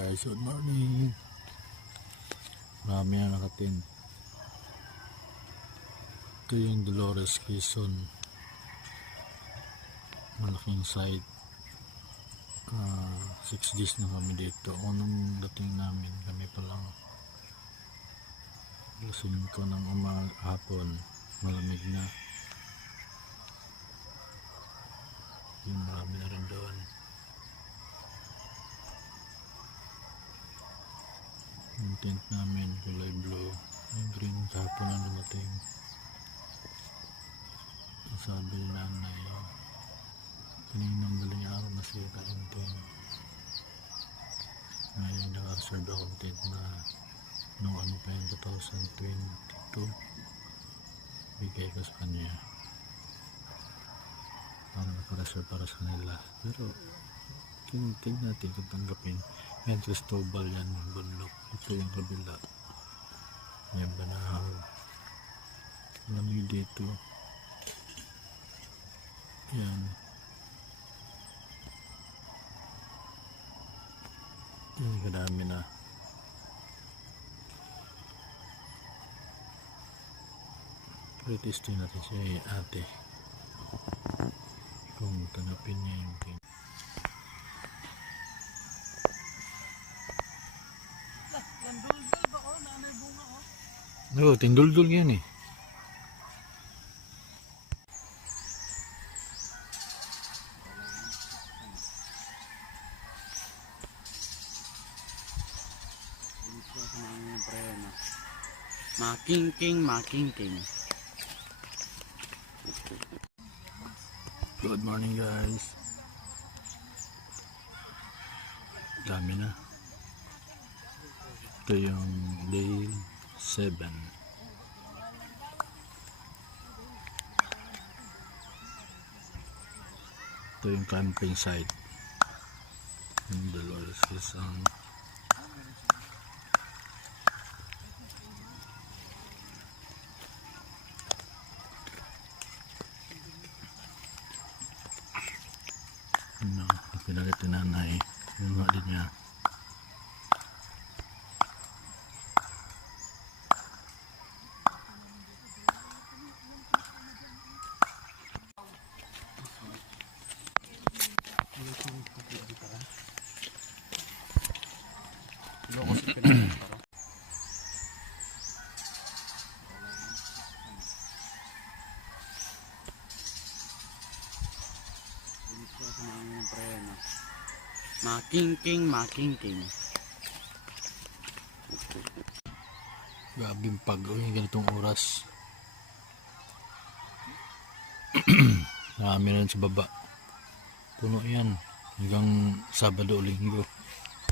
guys, good morning. Marami na nakatin. Ito yung Dolores, Quezon. Malaking site. 6 days na kami dito. Unang dating namin, kami pa lang. Lasing ko ng hapon. Malamig na. Yung marami na rin doon. Yung tent namin kulay blue, yung green kahapon na dumating. Sabi ni nanay, kaninang galing araw na sira yung tent. Ngayon nag-reserve akong tent na nung ano pa yung 2022 bigay ko sa kanya para nakareserve para sa nila. Pero tingnan natin kung tanggapin. Yan, Cristobal yan, yung bundok. Ito yung kabila. Yan, Banahaw. Lamig dito. Yan. Yan, kadami na. Pre-testing natin siya ate. Kung tanggapin niya yung king. Oo, tindul-dul yan eh. Makingking. Good morning guys. Dami na. Ito yung day 7. Ito yung camping site yung Dolores Quezon. Pinalit ni nanay yung mga din niya. Makingking. Gabing pag-uwi ganitong oras. Marami rin sa baba. Puno yan hanggang Sabado o Linggo.